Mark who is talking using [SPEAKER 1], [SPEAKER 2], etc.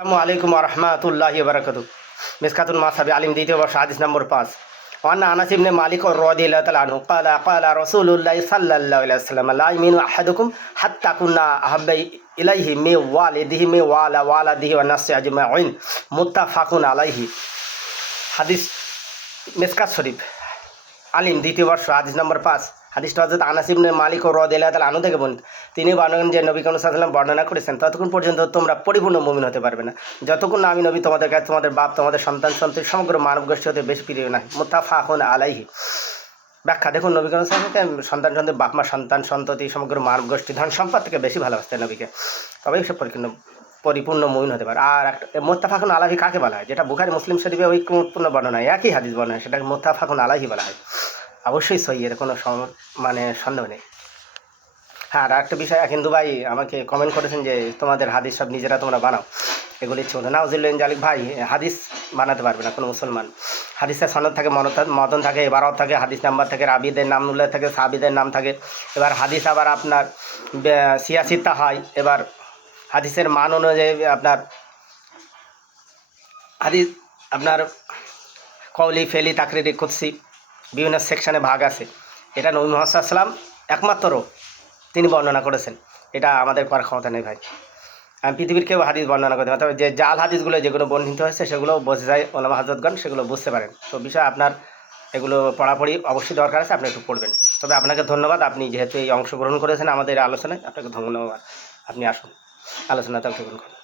[SPEAKER 1] আসসালামু আলাইকুম রহমতুল্লাহ বারকাত মিসকাতুল মাসাবি আলিম দ্বিতীয় বর্ষ হাদিস নম্বর পাঁচ وأن أنس بن مالك رضي الله تعالى عنه قال قال رسول الله صلى الله عليه وسلم لا يؤمن أحدكم حتى كنا أحب إليه من والده من وعلى والده والناس أجمعين متفق عليه হাদিস মেসকাত শরীফ আলিম, দ্বিতীয় বর্ষ, হাদিস নম্বর পাঁচ। হাদিসটা হজরত আনাসিবনে মালিক ও রদ এলাহ আনু থেকে বর্ণিত। তিনি বর্ণন যে, নবী কানুসাল্লাম বর্ণনা করেছেন, ততক্ষণ পর্যন্ত তোমরা পরিপূর্ণ মুমিন হতে পারবে না। যতক্ষণ আমি নবী, তোমাদের কাছে তোমাদের বাপ, তোমাদের সন্তান, সন্ততি, সমগ্র মানব গোষ্ঠী হতে বেশি প্রিয় নাই মুতাফা হন আলাইহি। ব্যাখ্যা, দেখুন, নবী কানুসাল্লামকে সন্তান, সন্ততি, বাপ, মা, সন্তান, সন্ততি, সমগ্র মানব গোষ্ঠী ধন সম্পদ থেকে বেশি ভালোবাসতেন নবীকে। তবেই সে পরিপূর্ণ পরিপূর্ণ মুমিন হতে পারে। আর একটা, মোত্তাফাকুন আলাহি কাকে বলা হয়? যেটা বুখারি, মুসলিম শরীফে ঐক্যপূর্ণ বর্ণনা, একই হাদিস বর্ণনা, সেটাকে মোত্তাফাকুন আলাহি বলা হয়। অবশ্যই সহি, এর কোনো মানে সন্দেহ নেই। হ্যাঁ আর একটা বিষয়, হিন্দু ভাই আমাকে কমেন্ট করেছেন যে, তোমাদের হাদিস সব নিজেরা তোমরা বানাও। এগুলি চলবে না উজুল্লেন জালিক ভাই, হাদিস বানাতে পারবে না কোনো মুসলমান। হাদিসের সনদ থাকে মদন থাকে এবারও থাকে, হাদিস নাম্বার থাকে, রাবিদের নাম উল্লেখ থাকে, সাবিদের নাম থাকে। এবার হাদিস আবার আপনার সিয়াসিতা হয় এবার হাদিসের মান অনুযায়ী আপনার হাদিস, আপনার কৌলি ফেলি, তাকরিরি কুৎসি বিভিন্ন সেকশানে ভাগ আছে। এটা নবী মোহাম্মদ সাল্লাম একমাত্র তিনি বর্ণনা করেছেন। এটা আমাদের করার ক্ষমতা নেই ভাই। আমি পৃথিবীর কেউ হাদিস বর্ণনা করতে তবে যে জাল হাদিসগুলো যেগুলো বর্ণিত হয়েছে, সেগুলো বোঝা যায় ওলামা হাজরতগণ সেগুলো বুঝতে পারেন। তো বিষয় আপনার এগুলো পড়াপড়ি অবশ্যই দরকার আছে, আপনি একটু পড়বেন। তবে আপনাকে ধন্যবাদ, আপনি যেহেতু এই অংশগ্রহণ করেছেন আমাদের আলোচনায়, আপনাকে ধন্যবাদ। আপনি আসুন। আলোচনাতে অংশগ্রহণ করুন